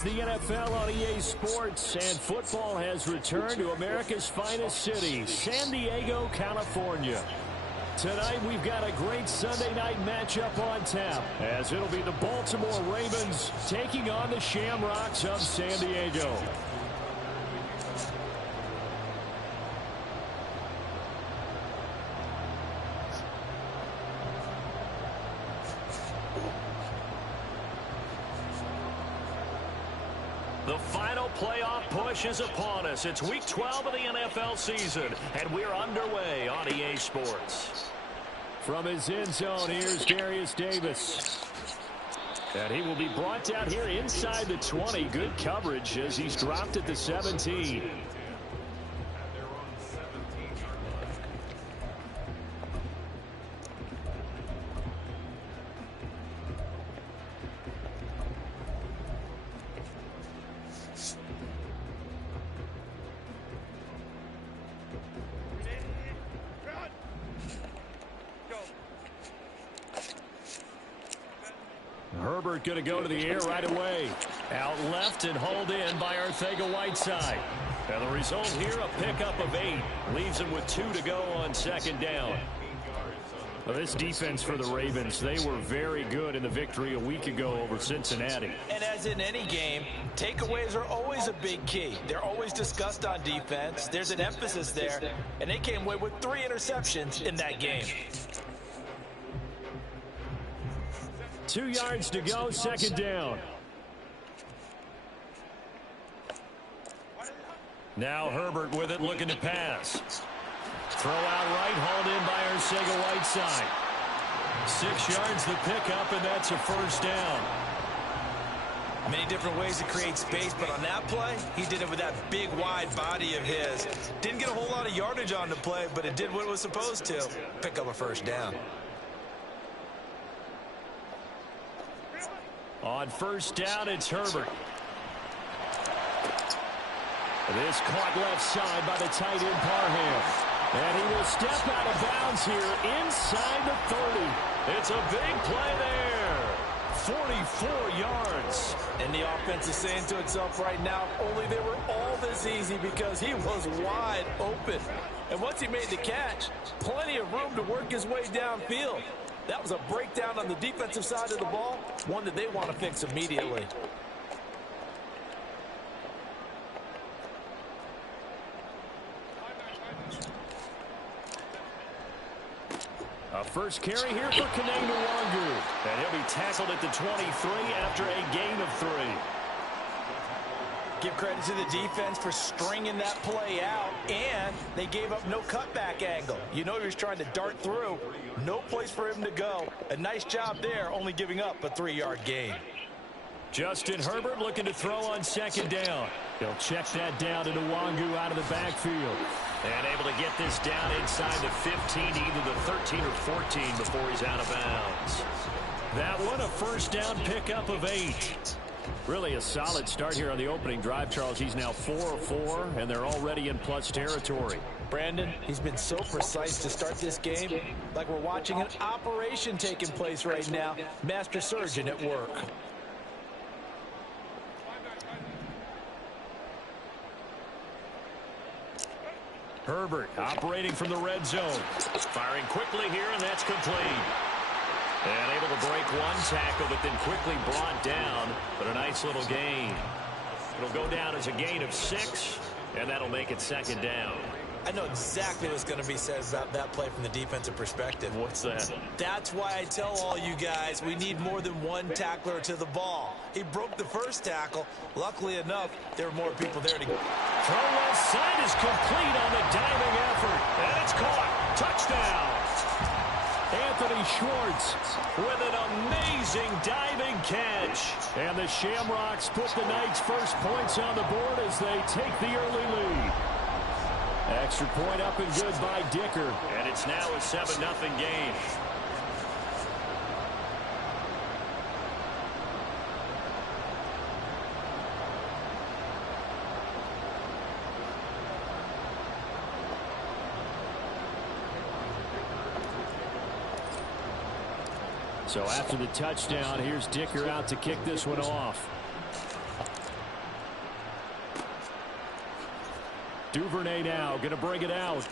The NFL on EA Sports, and football has returned to America's finest city, San Diego, California. Tonight we've got a great Sunday night matchup on tap, as it'll be the Baltimore Ravens taking on the Shamrocks of San Diego. The final playoff push is upon us. It's week 12 of the NFL season, and we're underway on EA Sports. From his end zone, here's Darius Davis. And he will be brought down here inside the 20. Good coverage as he's dropped at the 17. Herbert going to go to the air right away. Out left and hauled in by Arcega-Whiteside. And the result here, a pickup of 8. Leaves him with 2 to go on second down. Well, this defense for the Ravens, they were very good in the victory a week ago over Cincinnati. And as in any game, takeaways are always a big key. They're always discussed on defense. There's an emphasis there. And they came away with 3 interceptions in that game. 2 yards to go, second down. Now Herbert with it, looking to pass. Throw out right, hauled in by Arcega-Whiteside. 6 yards the pickup, and that's a first down. Many different ways to create space, but on that play, he did it with that big, wide body of his. Didn't get a whole lot of yardage on the play, but it did what it was supposed to. Pick up a first down. On first down, it's Herbert. This caught left side by the tight end Parham. And he will step out of bounds here inside the 30. It's a big play there. 44 yards. And the offense is saying to itself right now, only they were all this easy because he was wide open. And once he made the catch, plenty of room to work his way downfield. That was a breakdown on the defensive side of the ball, one that they want to fix immediately. A first carry here for Kene Nwangwu. And he'll be tackled at the 23 after a gain of 3. Give credit to the defense for stringing that play out, and they gave up no cutback angle. You know he was trying to dart through. No place for him to go. A nice job there, only giving up a 3-yard gain. Justin Herbert looking to throw on second down. He'll check that down to Nwangwu out of the backfield. And able to get this down inside the 15, either the 13 or 14 before he's out of bounds. That one, a first down pickup of 8. Really a solid start here on the opening drive, Charles. He's now 4 of 4, and they're already in plus territory. Brandon, he's been so precise to start this game, like we're watching an operation taking place right now. Master surgeon at work. Herbert operating from the red zone. Firing quickly here, and that's complete. And able to break one tackle, but then quickly brought down. But a nice little gain. It'll go down as a gain of 6, and that'll make it second down. I know exactly what's going to be said about that play from the defensive perspective. What's that? That's why I tell all you guys we need more than one tackler to the ball. He broke the first tackle. Luckily enough, there were more people there to go. Throw left side is complete on the diving effort. And it's caught. Touchdown. Anthony Schwartz with an amazing diving catch. And the Shamrocks put the Knights' first points on the board as they take the early lead. Extra point up and good by Dicker. And it's now a 7-0 game. So after the touchdown, here's Dicker out to kick this one off. Duvernay now going to bring it out.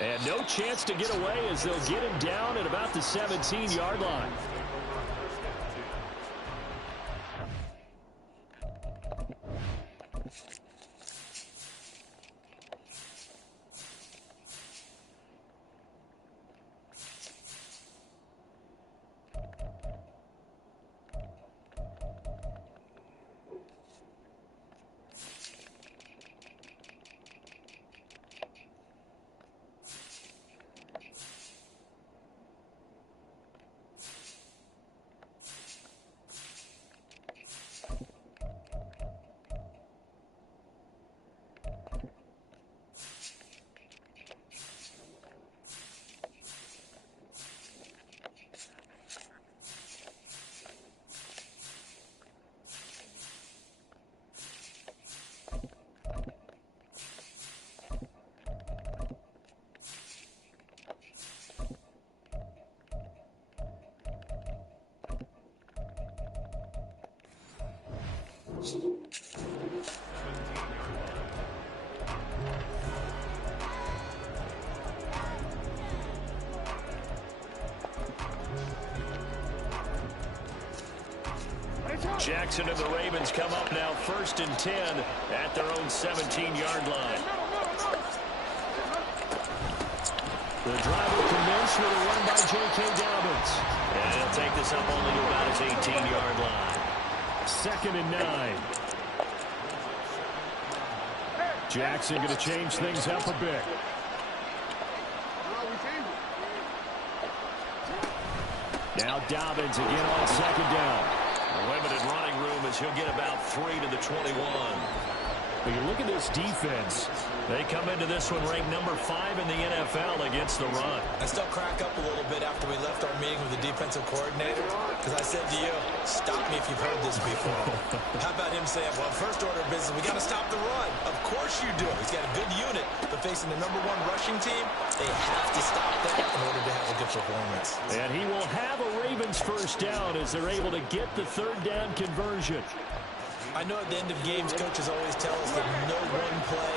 And no chance to get away as they'll get him down at about the 17-yard line. Jackson and the Ravens come up now 1st and 10 at their own 17-yard line. The drive will commence with a run by J.K. Dobbins. And he'll take this up only to about his 18-yard line. 2nd and 9. Jackson going to change things up a bit. Now Dobbins again on 2nd down. Limited running room as he'll get about 3 to the 21. But you look at this defense. They come into this one ranked number 5 in the NFL against the run. I still crack up a little bit after we left our meeting with the defensive coordinator because I said to you, stop me if you've heard this before. How about him saying, well, first order of business, we got to stop the run. Of course you do. He's got a good unit, but facing the number 1 rushing team, they have to stop that in order to have a good performance. And he will have a Ravens first down as they're able to get the 3rd down conversion. I know at the end of games, coaches always tell us that no one play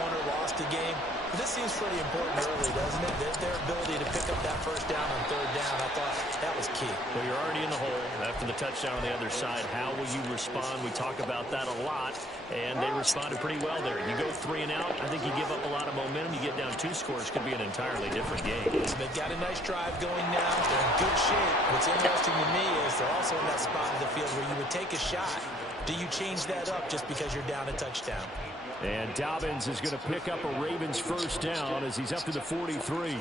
won or lost a game. But this seems pretty important early, doesn't it? Their ability to pick up that first down on 3rd down, I thought that was key. Well, you're already in the hole after the touchdown on the other side. How will you respond? We talk about that a lot, and they responded pretty well there. You go 3 and out, I think you give up a lot of momentum. You get down 2 scores, could be an entirely different game. They've got a nice drive going now. They're in good shape. What's interesting to me is they're also in that spot of the field where you would take a shot. Do you change that up just because you're down a touchdown? And Dobbins is going to pick up a Ravens first down as he's up to the 43.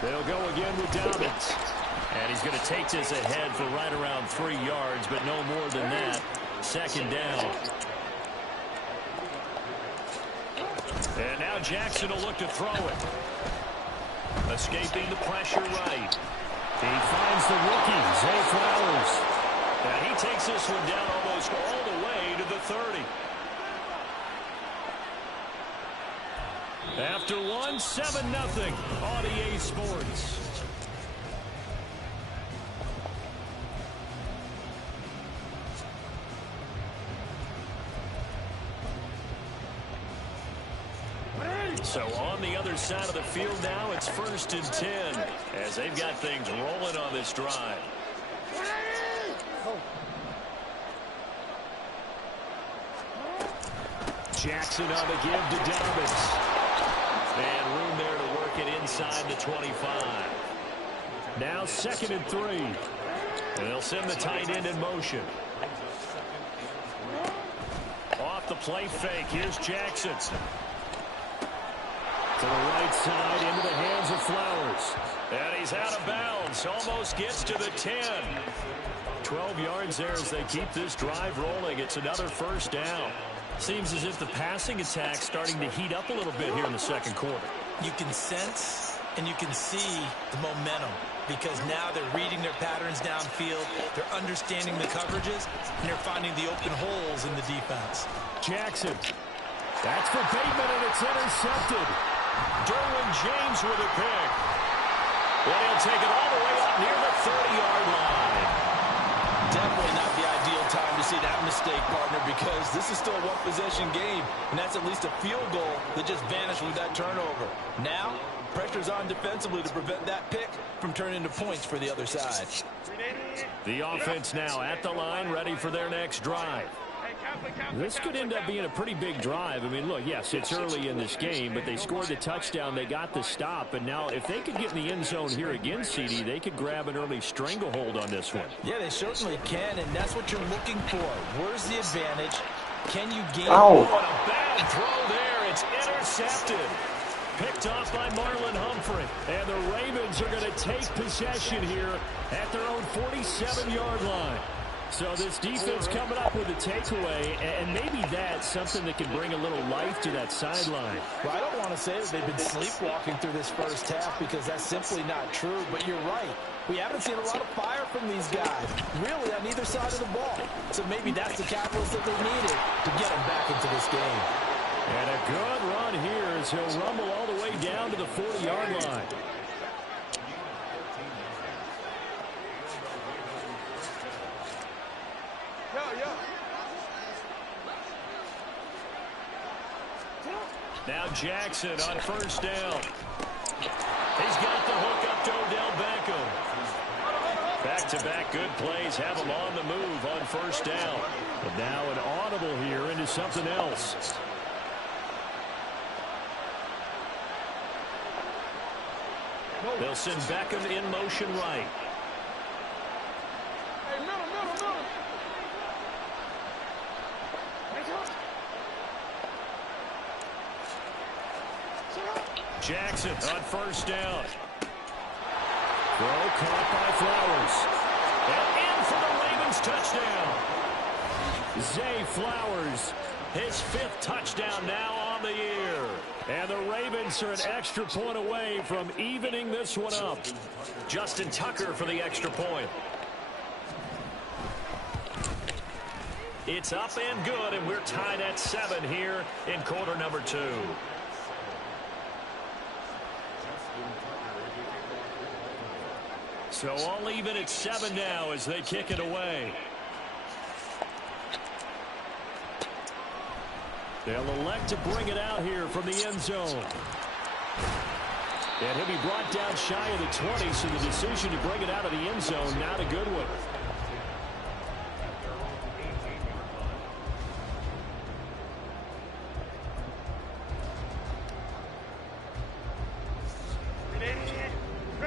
They'll go again with Dobbins. And he's going to take this ahead for right around 3 yards, but no more than that. 2nd down. And now Jackson will look to throw it. Escaping the pressure right. He finds the rookie, Zay Flowers. And he takes this one down almost all the way to the 30. After 1, 7-0 on EA Sports. So on the other side of the field now, it's 1st and 10 as they've got things rolling on this drive. Jackson on the give to Dobbins. And room there to work it inside the 25. Now 2nd and 3. And they'll send the tight end in motion. Off the play fake, here's Jackson. To the right side, into the hands of Flowers. And he's out of bounds. Almost gets to the 10. 12 yards there as they keep this drive rolling. It's another first down. Seems as if the passing attack's starting to heat up a little bit here in the 2nd quarter. You can sense and you can see the momentum because now they're reading their patterns downfield. They're understanding the coverages, and they're finding the open holes in the defense. Jackson. That's for Bateman, and it's intercepted. Derwin James with a pick. And he'll take it all the way up near the 30-yard line. definitely not the ideal time to see that mistake, partner, because this is still a one-possession game, and that's at least a field goal that just vanished with that turnover. Now, pressure's on defensively to prevent that pick from turning into points for the other side. The offense now at the line, ready for their next drive. This could end up being a pretty big drive. I mean, look, yes, it's early in this game, but they scored the touchdown. They got the stop. And now if they could get in the end zone here again, CD, they could grab an early stranglehold on this one. Yeah, they certainly can, and that's what you're looking for. Where's the advantage? Can you gain? Oh, what a bad throw there. It's intercepted. Picked off by Marlon Humphrey. And the Ravens are going to take possession here at their own 47-yard line. So this defense coming up with a takeaway, and maybe that's something that can bring a little life to that sideline. Well, I don't want to say that they've been sleepwalking through this first half because that's simply not true, but you're right. We haven't seen a lot of fire from these guys, really, on either side of the ball. So maybe that's the catalyst that they needed to get them back into this game. And a good run here as he'll rumble all the way down to the 40-yard line. Now Jackson on first down. He's got the hook up to Odell Beckham. Back-to-back good plays have him on the move on first down. But now an audible here into something else. They'll send Beckham in motion right. Jackson on first down. Throw caught by Flowers. And in for the Ravens touchdown. Zay Flowers, his 5th touchdown now on the year. And the Ravens are an extra point away from evening this one up. Justin Tucker for the extra point. It's up and good, and we're tied at 7 here in quarter number 2. So all even at 7 now as they kick it away. They'll elect to bring it out here from the end zone. And he'll be brought down shy of the 20, so the decision to bring it out of the end zone, not a good one.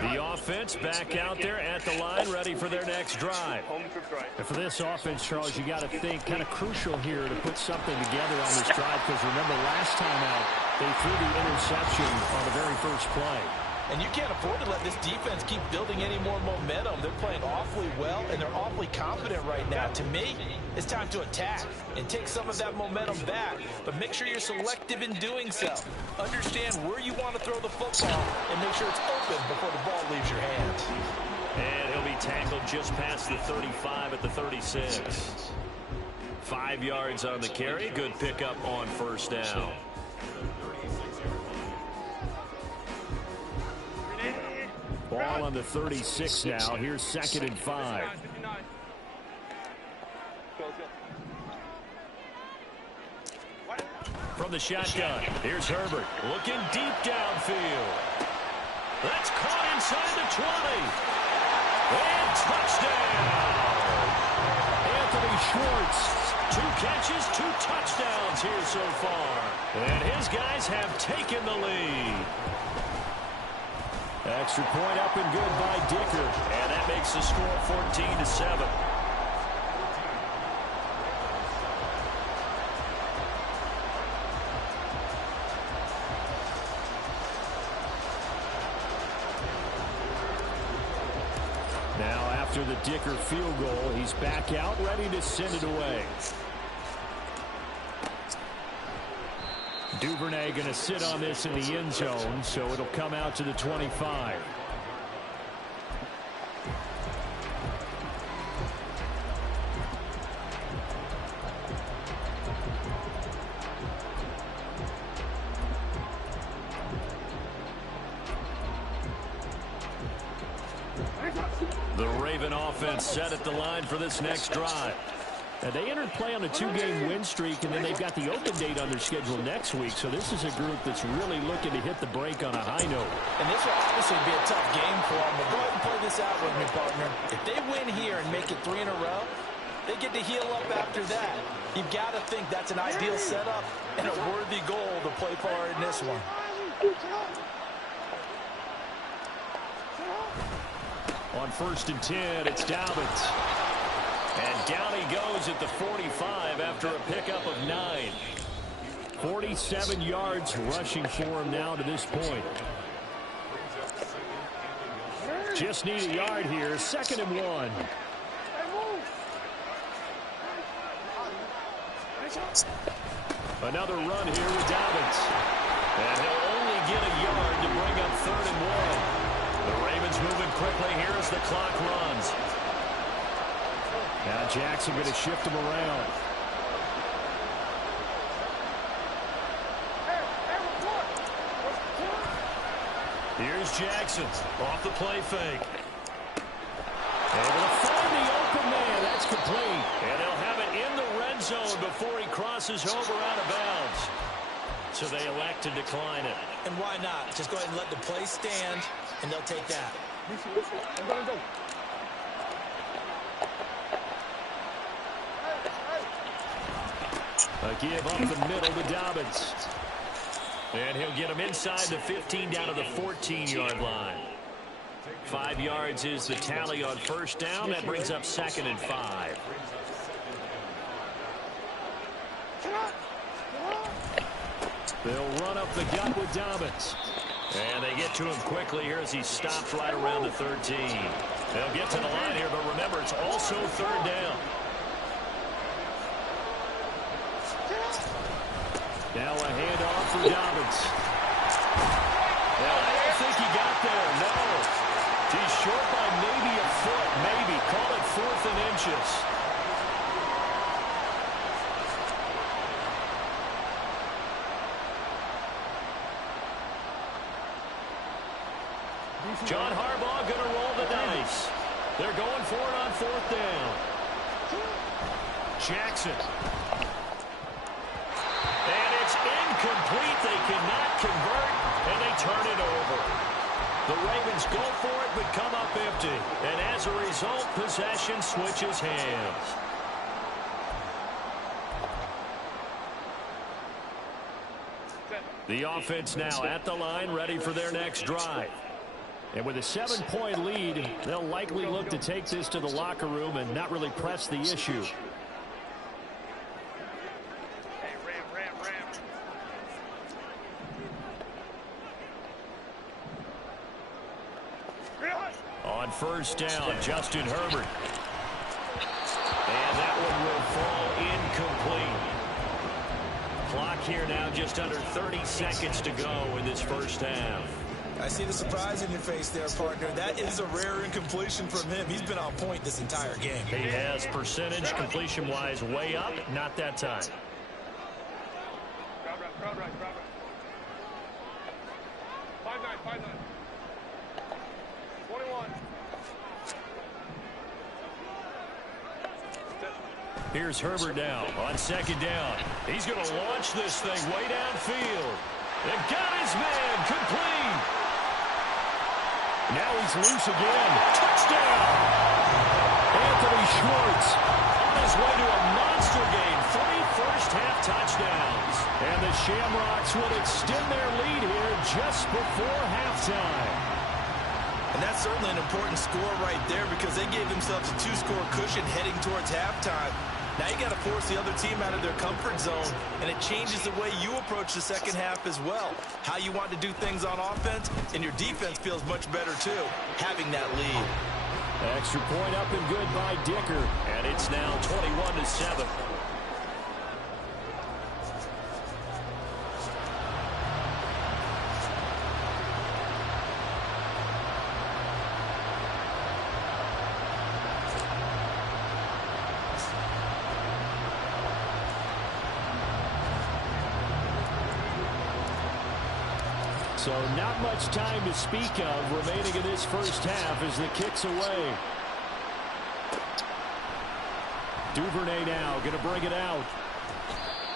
The offense back out there at the line, ready for their next drive. And for this offense, Charles, you got to think kind of crucial here to put something together on this drive, because remember last time out, they threw the interception on the very first play. And you can't afford to let this defense keep building any more momentum. They're playing awfully well, and they're awfully confident right now. To me, it's time to attack and take some of that momentum back. But make sure you're selective in doing so. Understand where you want to throw the football and make sure it's open before the ball leaves your hands. And he'll be tackled just past the 35 at the 36. 5 yards on the carry. Good pickup on first down. Ball on the 36 now. Here's 2nd and 5. From the shotgun, here's Herbert. Looking deep downfield. That's caught inside the 20. And touchdown. Anthony Schwartz. 2 catches, 2 touchdowns here so far. And his guys have taken the lead. Extra point up and good by Dicker. And that makes the score 14-7. Now after the Dicker field goal, he's back out ready to send it away. Duvernay going to sit on this in the end zone, so it'll come out to the 25. The Raven offense set at the line for this next drive. And they entered play on a 2-game win streak, and then they've got the open date on their schedule next week. So this is a group that's really looking to hit the break on a high note. And this will obviously be a tough game for them. But go ahead and play this out with me, partner. If they win here and make it 3 in a row, they get to heal up after that. You've got to think that's an ideal setup and a worthy goal to play for in this one. On 1st and 10, it's Dobbins. And down he goes at the 45 after a pickup of 9. 47 yards rushing for him now to this point. Just need a yard here. 2nd and 1. Another run here with Dobbins. And he'll only get a yard to bring up 3rd and 1. The Ravens moving quickly here as the clock runs. Now Jackson going to shift him around. Here's Jackson off the play fake. Able to find the open man. That's complete. And they'll have it in the red zone before he crosses over out of bounds. So they elect to decline it. And why not? Just go ahead and let the play stand, and they'll take that. A give up the middle to Dobbins. And he'll get him inside the 15 down to the 14-yard line. 5 yards is the tally on 1st down. That brings up 2nd and 5. They'll run up the gut with Dobbins. And they get to him quickly here as he stopped right around the 13. They'll get to the line here, but remember, it's also 3rd down. Now a handoff for Dobbins. Well, I don't think he got there, no. He's short by maybe a foot, maybe. Call it 4th and inches. John Harbaugh going to roll the dice. They're going for it on 4th down. Jackson. And it's incomplete. They cannot convert, and they turn it over. The Ravens go for it, but come up empty. And as a result, possession switches hands. The offense now at the line, ready for their next drive. And with a 7-point lead, they'll likely look to take this to the locker room and not really press the issue. On 1st down, Justin Herbert. And that one will fall incomplete. Clock here now just under 30 seconds to go in this 1st half. I see the surprise in your face there, partner. That is a rare incompletion from him. He's been on point this entire game. He has percentage completion-wise way up, not that time. Here's Herbert now on 2nd down. He's going to launch this thing way downfield. And got his man complete. Now he's loose again. Touchdown! Anthony Schwartz on his way to a monster game. 3 first-half touchdowns. And the Shamrocks will extend their lead here just before halftime. And that's certainly an important score right there because they gave themselves a 2-score cushion heading towards halftime. Now you got to force the other team out of their comfort zone, and it changes the way you approach the second half as well. How you want to do things on offense, and your defense feels much better too, having that lead. Extra point up and good by Dicker. And it's now 21-7. So not much time to speak of remaining in this 1st half as the kick's away. Duvernay now going to bring it out.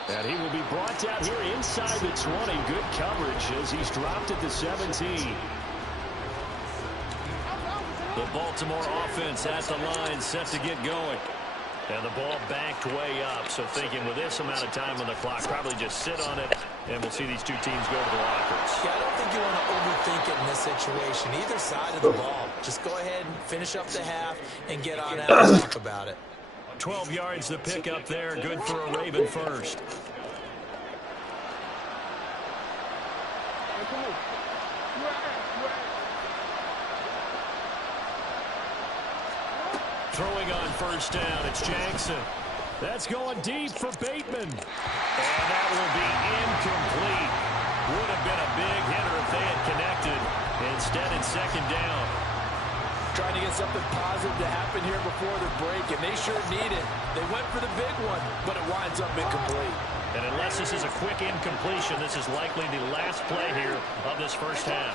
And he will be brought down here inside the 20. Good coverage as he's dropped at the 17. The Baltimore offense at the line, set to get going. And the ball backed way up. So thinking with this amount of time on the clock, probably just sit on it, and we'll see these two teams go to the lockers. Yeah, I don't think you want to overthink it in this situation. Either side of the ball. Just go ahead and finish up the half and get on out and talk about it. 12 yards to pick up there. Good for a Raven first. Throwing on first down, it's Jackson. That's going deep for Bateman. And that will be incomplete. Would have been a big hitter if they had connected. Instead, it's second down. Trying to get something positive to happen here before the break, and they sure need it. They went for the big one, but it winds up incomplete. And unless this is a quick incompletion, this is likely the last play here of this first half.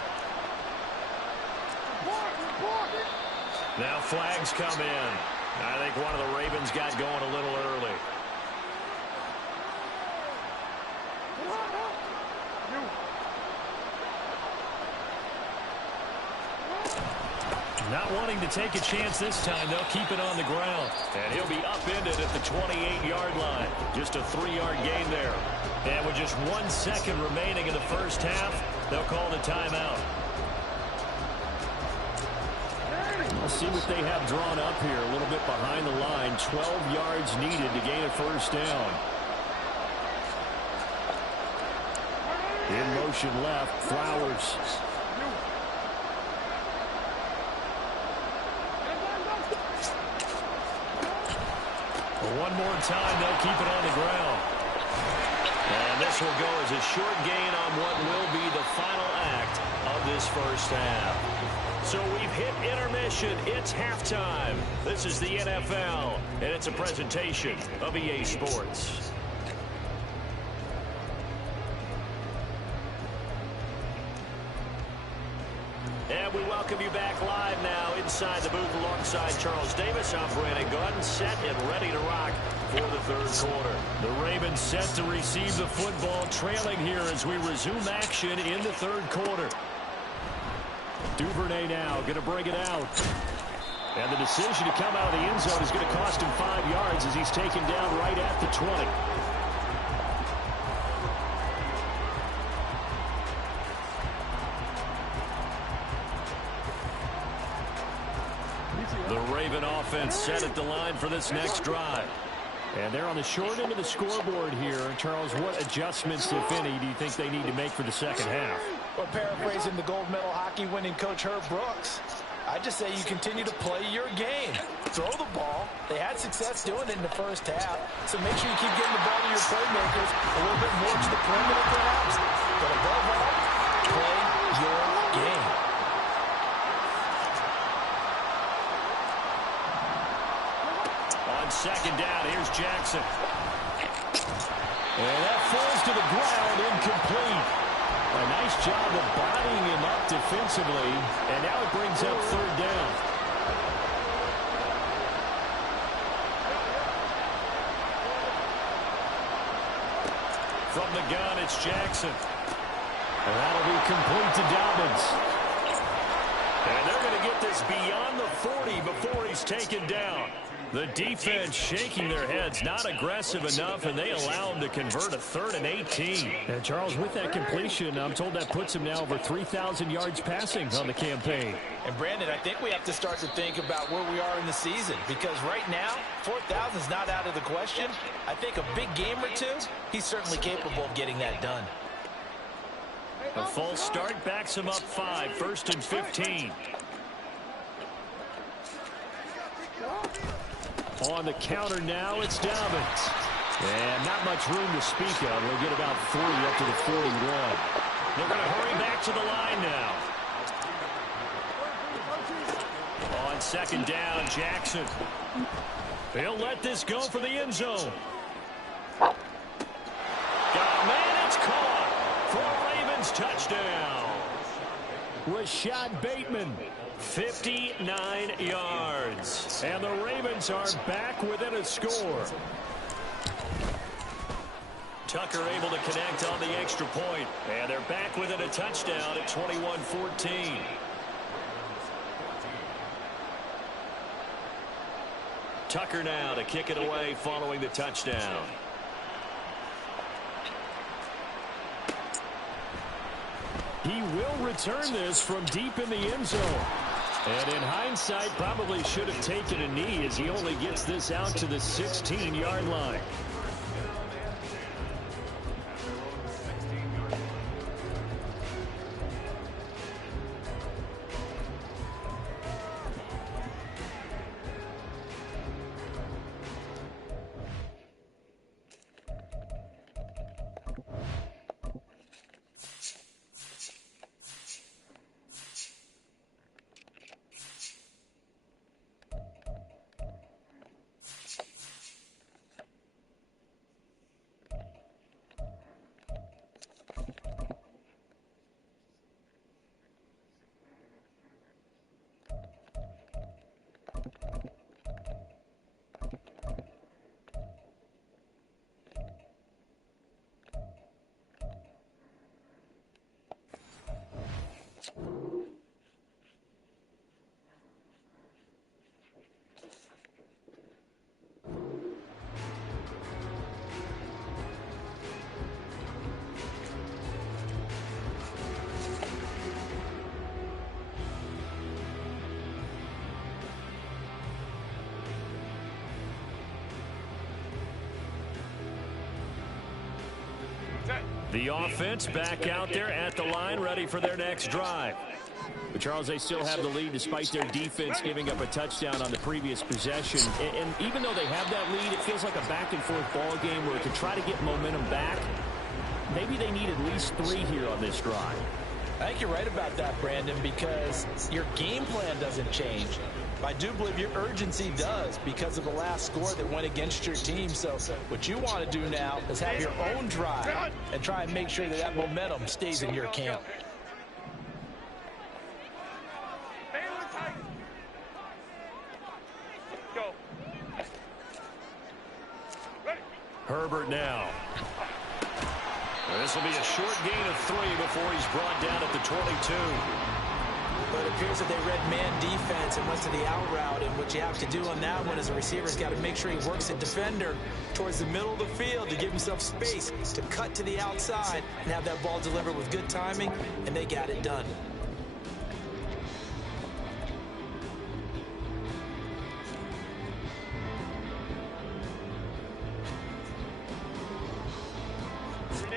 Now flags come in. I think one of the Ravens got going a little early. Not wanting to take a chance this time, they'll keep it on the ground. And he'll be upended at the 28-yard line. Just a 3-yard gain there. And with just 1 second remaining in the first half, they'll call the timeout. We'll see what they have drawn up here. A little bit behind the line. 12 yards needed to gain a first down. In motion left, Flowers. One more time, they'll keep it on the ground. And this will go as a short gain on what will be the final act of this first half. So we've hit intermission. It's halftime. This is the NFL, and it's a presentation of EA Sports. And we welcome you back live now inside the booth alongside Charles Davis. I'm Brandon Gaudin, set and ready to rock for the third quarter. The Ravens set to receive the football, trailing here as we resume action in the third quarter. Duvernay now going to bring it out. And the decision to come out of the end zone is going to cost him 5 yards as he's taken down right at the 20. The Raven offense set at the line for this next drive. And they're on the short end of the scoreboard here. Charles, what adjustments, if any, do you think they need to make for the second half? Well, paraphrasing the gold medal hockey winning coach Herb Brooks, I just say you continue to play your game. Throw the ball. They had success doing it in the first half, so make sure you keep getting the ball to your playmakers a little bit more to the perimeter perhaps. But above all, play your game. On second down, here's Jackson. And that falls to the ground, incomplete. A nice job of bodying him up defensively, and now it brings up third down. From the gun, it's Jackson. And that'll be complete to Dobbins. And they're going to get this beyond the 40 before he's taken down. The defense shaking their heads, not aggressive enough, and they allow him to convert a 3rd and 18. And Charles, with that completion, I'm told that puts him now over 3,000 yards passing on the campaign. And Brandon, I think we have to start to think about where we are in the season, because right now, 4,000 is not out of the question. I think a big game or two, he's certainly capable of getting that done. A false start backs him up 5, 1st and 15. On the counter now, it's Dobbins. And not much room to speak of. They'll get about 40 up to the 41. They're going to hurry back to the line now. On second down, Jackson. He'll let this go for the end zone. Got a man, it's caught for a Ravens touchdown. Rashad Bateman. 59 yards. And the Ravens are back within a score. Tucker able to connect on the extra point. And they're back within a touchdown at 21-14. Tucker now to kick it away following the touchdown. He will return this from deep in the end zone. And in hindsight, probably should have taken a knee as he only gets this out to the 16-yard line. The offense back out there at the line, ready for their next drive. But, Charles, they still have the lead despite their defense giving up a touchdown on the previous possession. And even though they have that lead, it feels like a back-and-forth ball game where to try to get momentum back, maybe they need at least 3 here on this drive. I think you're right about that, Brandon, because your game plan doesn't change. I do believe your urgency does because of the last score that went against your team. So what you want to do now is have your own drive and try and make sure that that momentum stays in your camp. Herbert now. This will be a short gain of 3 before he's brought down at the 22. But it appears that they read man defense and went to the out route. And what you have to do on that one is a receiver's got to make sure he works a defender towards the middle of the field to give himself space to cut to the outside and have that ball delivered with good timing, and they got it done.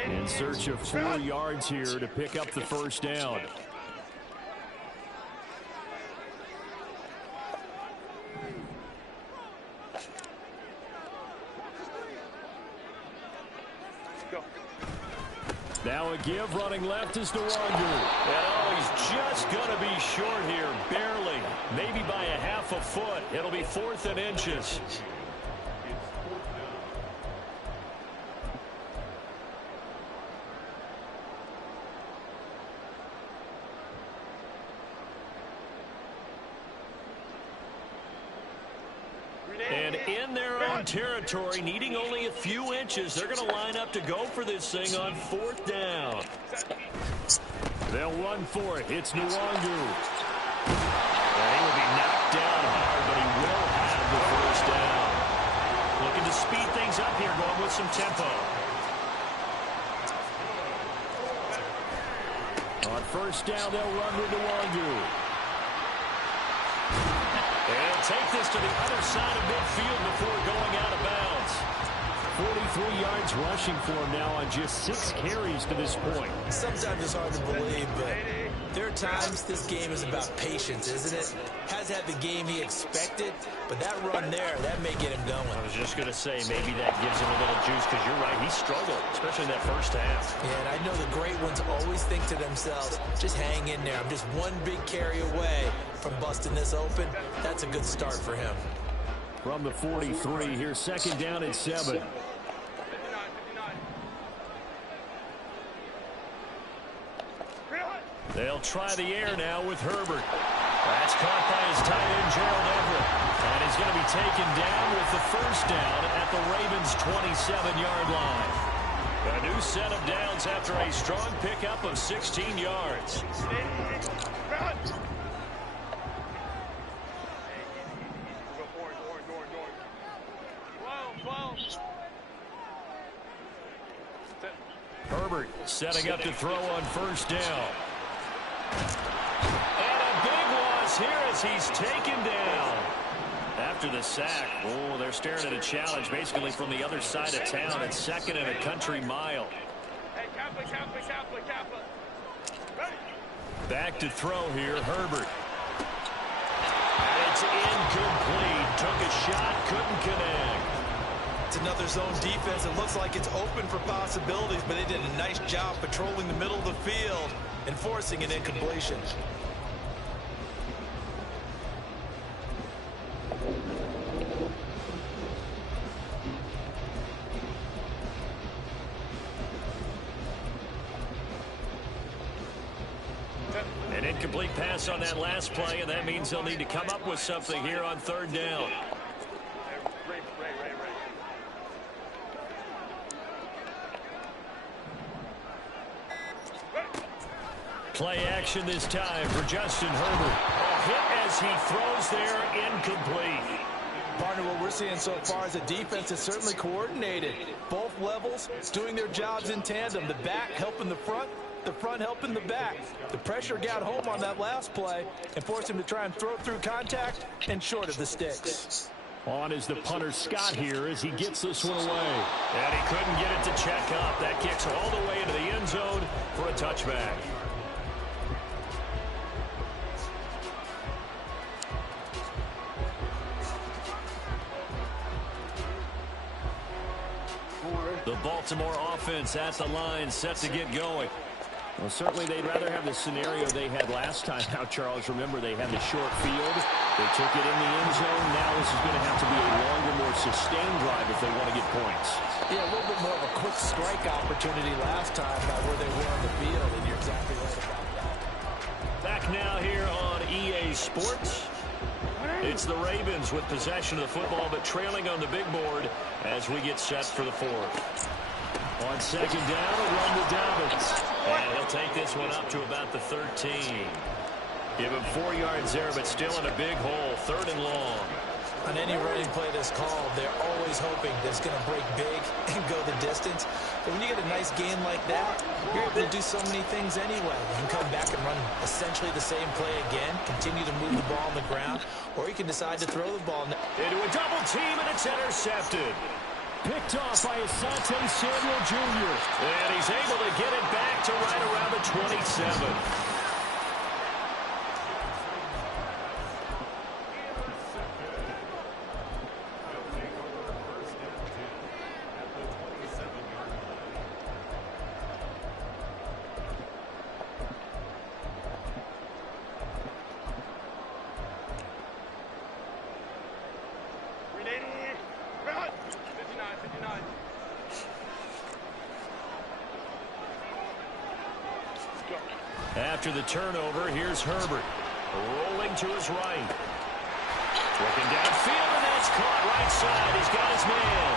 In search of 4 yards here to pick up the first down. Now a give, running left is Nwangu. Oh, he's just going to be short here, barely, maybe by a half a foot. It'll be 4th and inches. And in their own territory, needing only a few inches, they're going to line up to go for this thing on 4th down. They'll run for it. It's Nwangu. And he will be knocked down hard, but he will have the first down. Looking to speed things up here, going with some tempo. On first down, they'll run with Nwangu. They'll take this to the other side of midfield before going out of bounds. 43 yards rushing for him now on just 6 carries to this point. Sometimes it's hard to believe, but there are times this game is about patience, isn't it? Has had the game he expected, but that run there, that may get him going. I was just going to say, maybe that gives him a little juice, because you're right, he struggled, especially in that first half. Yeah, and I know the great ones always think to themselves, just hang in there. I'm just one big carry away from busting this open. That's a good start for him. From the 43, here's 2nd down and 7. They'll They'll try the air now with Herbert. That's caught by his tight end, Gerald Everett. And he's going to be taken down with the first down at the Ravens' 27-yard line. A new set of downs after a strong pickup of 16 yards. Herbert setting up to throw on first down. And a big loss here as he's taken down. After the sack, oh, they're staring at a challenge basically from the other side of town. It's second and a country mile. Back to throw here, Herbert. It's incomplete. Took a shot, couldn't connect. It's another zone defense. It looks like it's open for possibilities, but they did a nice job patrolling the middle of the field and forcing an incompletion. An incomplete pass on that last play, and that means they'll need to come up with something here on third down. Play action this time for Justin Herbert. A hit as he throws there, incomplete. Partner, what we're seeing so far is a defense that's certainly coordinated. Both levels doing their jobs in tandem. The back helping the front helping the back. The pressure got home on that last play and forced him to try and throw through contact and short of the sticks. On is the punter Scott here as he gets this one away. And he couldn't get it to check up. That kicks all the way into the end zone for a touchback. The Baltimore offense at the line, set to get going. Well, certainly they'd rather have the scenario they had last time. Now, Charles, remember they had the short field. They took it in the end zone. Now this is going to have to be a longer, more sustained drive if they want to get points. Yeah, a little bit more of a quick strike opportunity last time by where they were on the field, and you're exactly right about that. Back now here on EA Sports. It's the Ravens with possession of the football, but trailing on the big board as we get set for the fourth. On second down, a run to Dobbins. And he'll take this one up to about the 13. Give him 4 yards there, but still in a big hole. Third and long. On any running play that's called, they're always hoping that it's going to break big and go the distance. But when you get a nice gain like that, you're able to do so many things anyway. You can come back and run essentially the same play again, continue to move the ball on the ground, or you can decide to throw the ball. Into a double team, and it's intercepted. Picked off by Asante Samuel Jr. And he's able to get it back to right around the 27. After the turnover, here's Herbert. Rolling to his right. Looking downfield, and that's caught right side. He's got his man.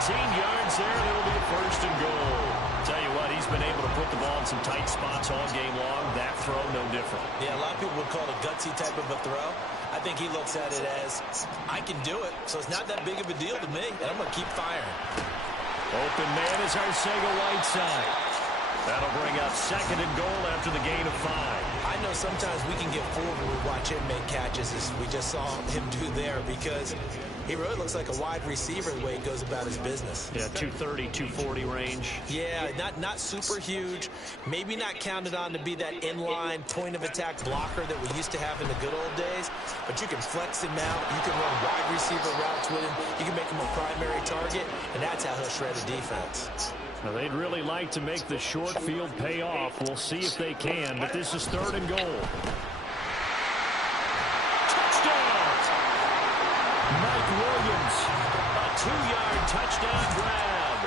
18 yards there, and it'll be a first and goal. Tell you what, he's been able to put the ball in some tight spots all game long. That throw, no different. Yeah, a lot of people would call it a gutsy type of a throw. I think he looks at it as, I can do it, so it's not that big of a deal to me, and I'm going to keep firing. Open man is Arcega-Whiteside. That'll bring up second and goal after the gain of 5. I know sometimes we can get fooled when we watch him make catches, as we just saw him do there, because he really looks like a wide receiver the way he goes about his business. Yeah, 230, 240 range. Yeah, not super huge. Maybe not counted on to be that inline point-of-attack blocker that we used to have in the good old days, but you can flex him out. You can run wide receiver routes with him. You can make him a primary target, and that's how he'll shred a defense. Well, they'd really like to make the short field pay off. We'll see if they can, but this is third and goal. Touchdown! Mike Williams, a 2-yard touchdown grab.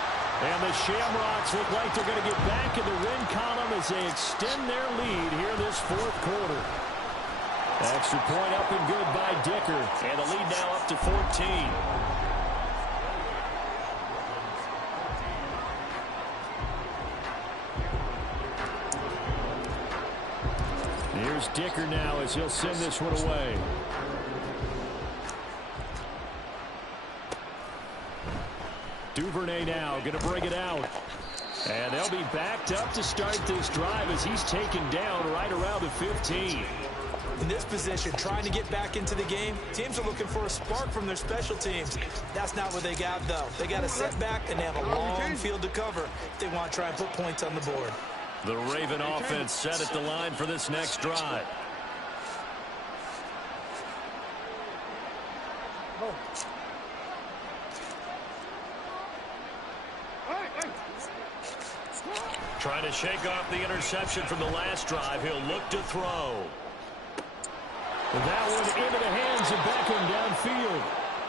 And the Shamrocks look like they're going to get back in the win column as they extend their lead here this fourth quarter. Extra point up and good by Dicker. And the lead now up to 14. Here's Dicker now as he'll send this one away. Duvernay now going to bring it out. And they'll be backed up to start this drive as he's taken down right around the 15. In this position, trying to get back into the game, teams are looking for a spark from their special teams. That's not what they got, though. They got a setback, and they have a long field to cover if they want to try and put points on the board. The Raven offense set at the line for this next drive. Trying to shake off the interception from the last drive. He'll look to throw. And that one into the hands of Beckham downfield.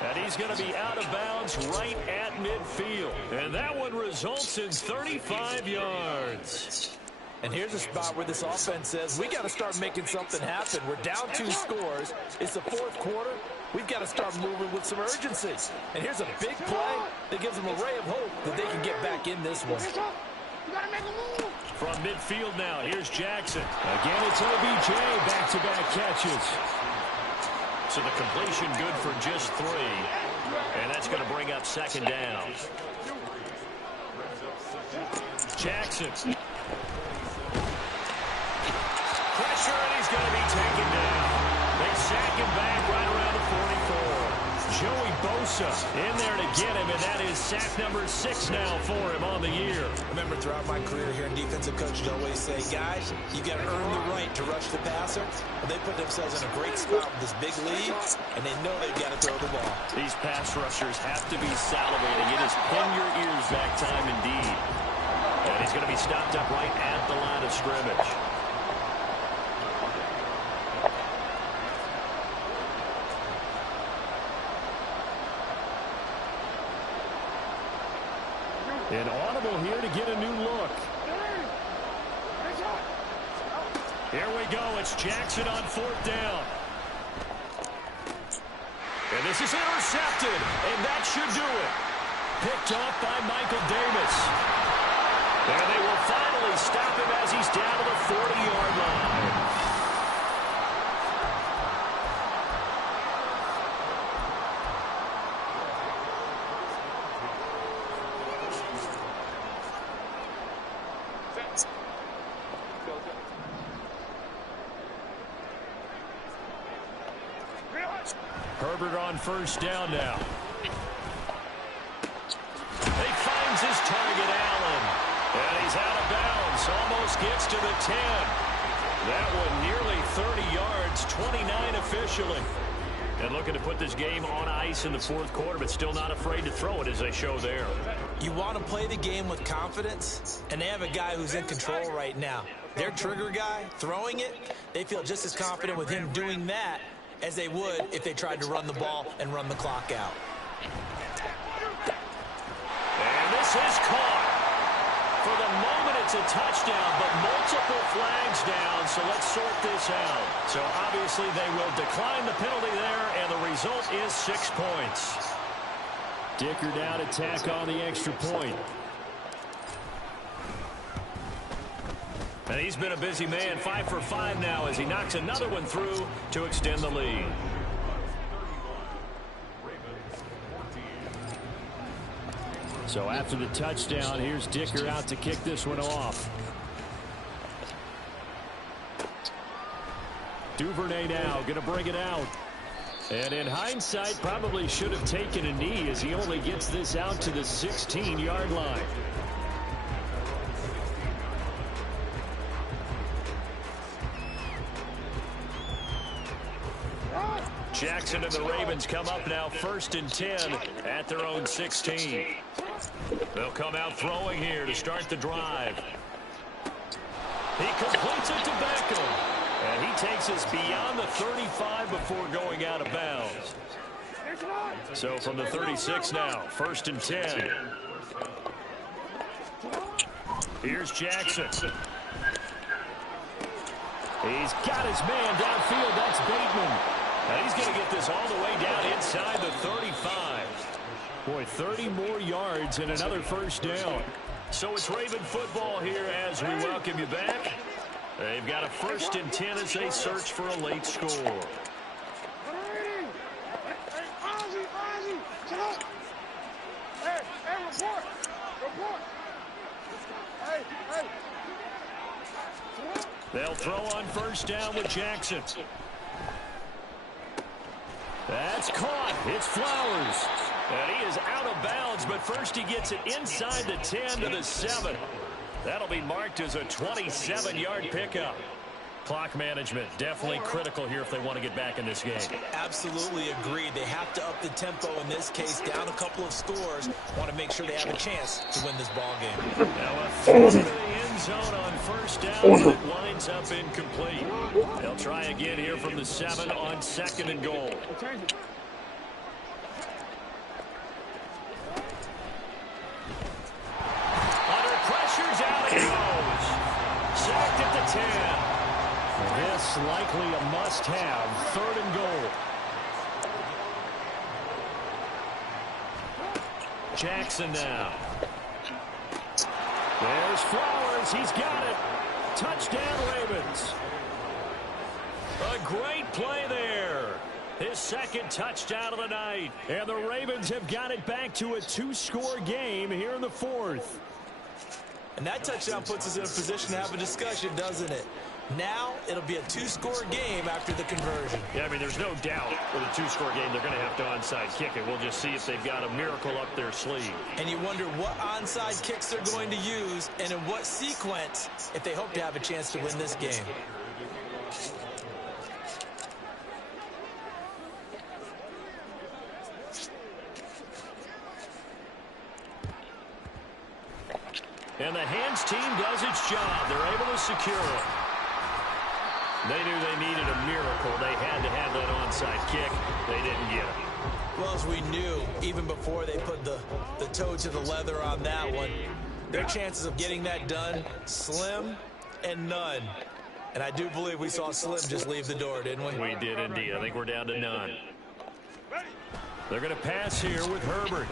And he's going to be out of bounds right at midfield. And that one results in 35 yards. And here's a spot where this offense says, we got to start making something happen. We're down 2 scores. It's the fourth quarter. We've got to start moving with some urgency. And here's a big play that gives them a ray of hope that they can get back in this one. From midfield now, here's Jackson. Again, it's OBJ, back-to-back catches. So the completion good for just 3. And that's going to bring up second down. Jackson. Pressure, and he's going to be taken down. They sack him back right around the 44. Joey Bosa in there to get him, and that is sack number 6 now for him on the year. Remember, throughout my career here in defensive coaches always say, guys, you got to earn the right to rush the passer. Well, they put themselves in a great spot with this big lead, and they know they've got to throw the ball. These pass rushers have to be salivating. It is pin your ears back time indeed. And he's going to be stopped up right at the line of scrimmage. An audible here to get a new look. Here we go. It's Jackson on 4th down. And this is intercepted. And that should do it. Picked off by Michael Davis. And they will finally stop him as he's down to the 40-yard line. Herbert on 1st down now. He finds his target, Allen. And he's out of bounds. Almost gets to the 10. That one nearly 30 yards, 29 officially. And looking to put this game on ice in the 4th quarter, but still not afraid to throw it as they show there. You want to play the game with confidence, and they have a guy who's in control right now. Their trigger guy, throwing it, they feel just as confident with him doing that as they would if they tried to run the ball and run the clock out. And this is caught. For the moment, it's a touchdown, but multiple flags down, so let's sort this out. So obviously they will decline the penalty there, and the result is 6 points. Dicker down to tack on the extra point. And he's been a busy man, 5 for 5 now as he knocks another one through to extend the lead. So after the touchdown, here's Dicker out to kick this one off. Duvernay now going to bring it out. And in hindsight, probably should have taken a knee as he only gets this out to the 16-yard line. Jackson and the Ravens come up now 1st and 10 at their own 16. They'll come out throwing here to start the drive. He completes it to Beckham. And he takes us beyond the 35 before going out of bounds. So from the 36 now, 1st and 10. Here's Jackson. He's got his man downfield. That's Bateman. And he's going to get this all the way down inside the 35. Boy, 30 more yards and another first down. So it's Raven football here as we welcome you back. They've got a 1st and 10 as they search for a late score. They'll throw on 1st down with Jackson. That's caught. It's Flowers. And he is out of bounds, but first he gets it inside the 10 to the 7. That'll be marked as a 27-yard pickup. Clock management definitely critical here if they want to get back in this game. Absolutely agreed. They have to up the tempo in this case, down a couple of scores. Want to make sure they have a chance to win this ball game. Now a throw to the end zone on 1st down, but it winds up incomplete. They'll try again here from the 7 on 2nd and goal. Under pressure's out it goes. Sacked at the 10. This likely a must-have, 3rd and goal. Jackson now. There's Flowers. He's got it. Touchdown, Ravens. A great play there. His 2nd touchdown of the night. And the Ravens have got it back to a 2-score game here in the 4th. And that touchdown puts us in a position to have a discussion, doesn't it? Now it'll be a 2-score game after the conversion. Yeah, I mean, there's no doubt with a 2-score game they're going to have to onside kick it. We'll just see if they've got a miracle up their sleeve. And you wonder what onside kicks they're going to use and in what sequence if they hope to have a chance to win this game. And the hands team does its job. They're able to secure it. They knew they needed a miracle. They had to have that onside kick. They didn't get it. Well, as we knew, even before they put the toe to the leather on that one, their chances of getting that done, slim and none. And I do believe we saw Slim just leave the door, didn't we? We did indeed. I think we're down to none. They're going to pass here with Herbert.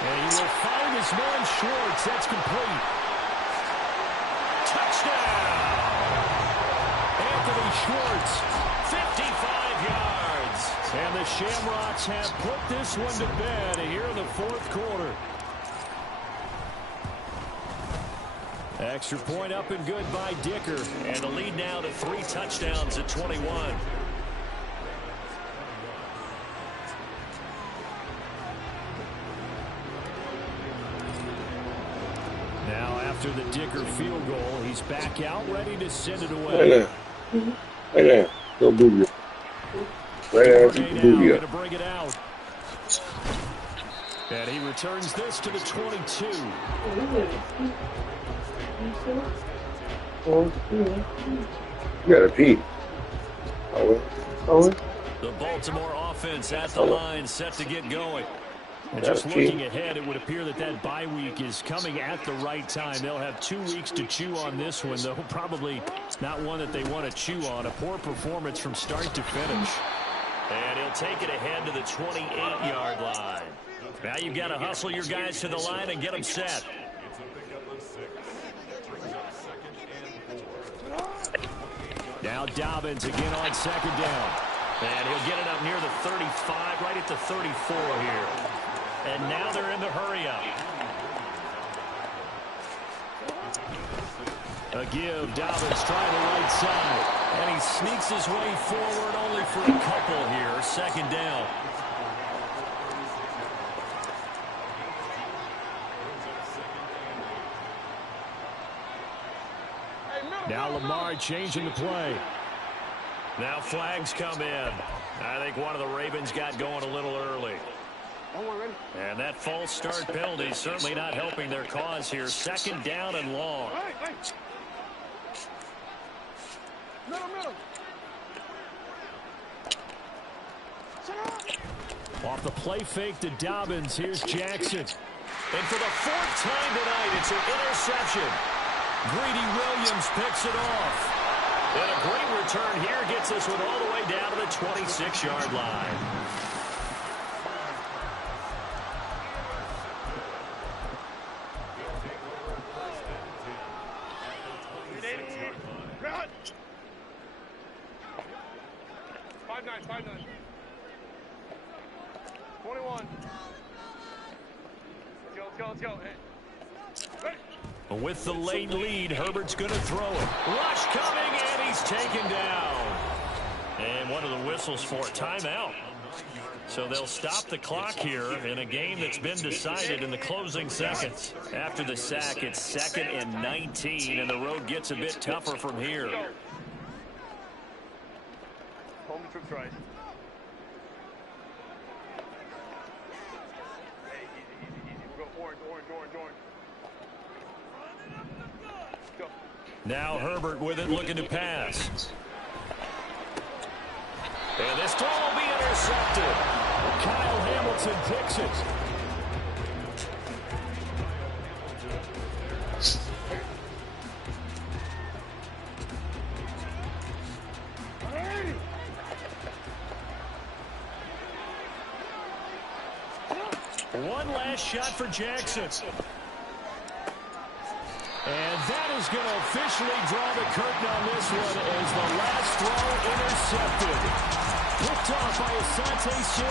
And he will find his man Schwartz. That's complete. Touchdown! Anthony Schwartz, 55 yards. And the Shamrocks have put this one to bed here in the 4th quarter. Extra point up and good by Dicker. And the lead now to 3 touchdowns at 21. Now after the Dicker field goal, he's back out ready to send it away. Right there. Go Boogie. Right there. Boogie. Going to bring it out. And he returns this to the 22. You gotta pee. The Baltimore offense at the line set to get going. And just looking ahead, it would appear that that bye week is coming at the right time. They'll have 2 weeks to chew on this one, though probably not one that they want to chew on. A poor performance from start to finish. And he'll take it ahead to the 28-yard line. Now you've got to hustle your guys to the line and get them set. Now Dobbins again on 2nd down. And he'll get it up near the 35, right at the 34 here. And now they're in the hurry-up. A give, Dobbins trying the right side. And he sneaks his way forward only for a couple here. 2nd down. Now Lamar changing the play. Now flags come in. I think one of the Ravens got going a little early. And that false start penalty is certainly not helping their cause here. 2nd down and long. Off the play fake to Dobbins. Here's Jackson. And for the fourth time tonight, it's an interception. Greedy Williams picks it off. And a great return here gets this one all the way down to the 26-yard line. With the late lead, Herbert's going to throw it. Rush coming, and he's taken down. And one of the whistles for timeout. So they'll stop the clock here in a game that's been decided in the closing seconds. After the sack, it's 2nd and 19, and the road gets a bit tougher from here. Home trip tries. Hey, easy. We'll go orange. Go. Now Herbert with it, looking to pass. And this throw will be intercepted. Kyle Hamilton picks it. One last shot for Jackson. And that is going to officially draw the curtain on this one as the last throw intercepted. Picked off by Asante Samuel.